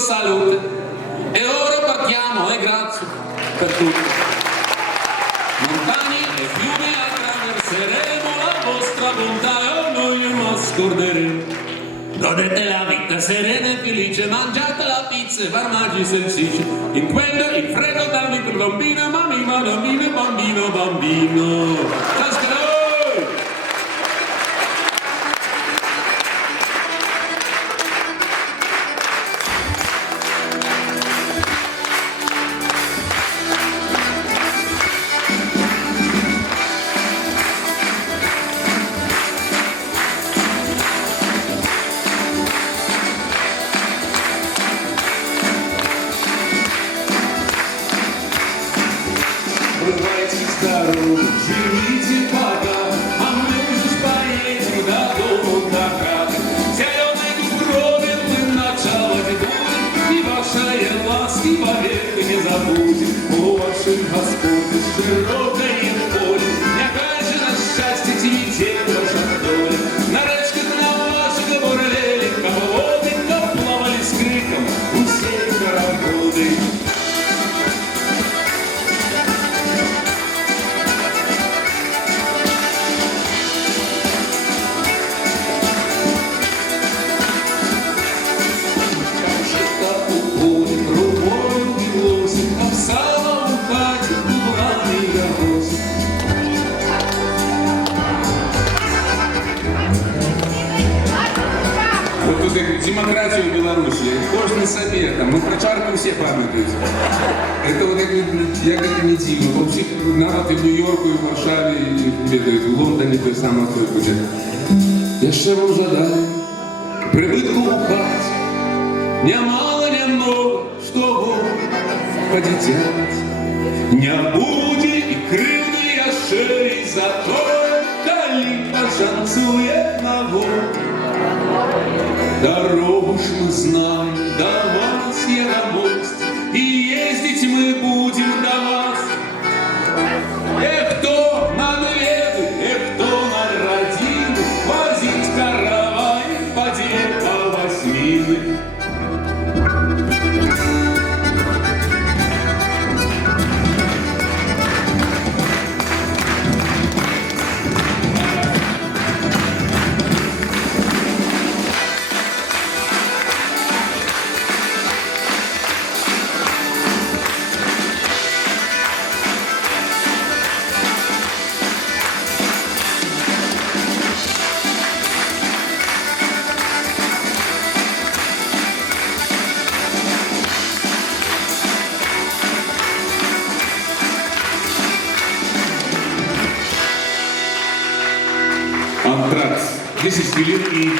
salute. E ora partiamo, e grazie per tutto. Montagne e fiumi attraverseremo, la vostra bontà e noi non scorderemo. Godete la vita serena e felice, mangiate la pizza e formaggi semplici. In quello il freddo dammi per bambino, mamma, bambino, bambino, bambino. Cascaro! Бывайте здоровы, живите пока, а мы уже поедем до дома до хаты. Зеленой дубровин мы начало ведут, и вашей ласки поверьте не забудем. О, ваших Господь, широкое поле, якая же на счастье цветет ваша доля. На речках на ваших бурлели, колоды, плавали с криком у всех пароходы. Вот тут демократию в Беларуси, кожный совет, там, ну про чарку все памятают. Это вот як не дивно. Вообще, народ и в Нью-Йорку, и в Варшаве, и в Лондоне той самой той буде. Я ще вам жадаю прибытку в хаті, немало, немного, что подетять. Не будет и крылья я шеи, зато коли пошанцует на волю. Дорогу ж мы знаем, до вас я на мост, и ездить мы будем до вас. Кто на Дведы, кто на родину, возить каравай в воде по восьмины. Антракс. 10 хвилин і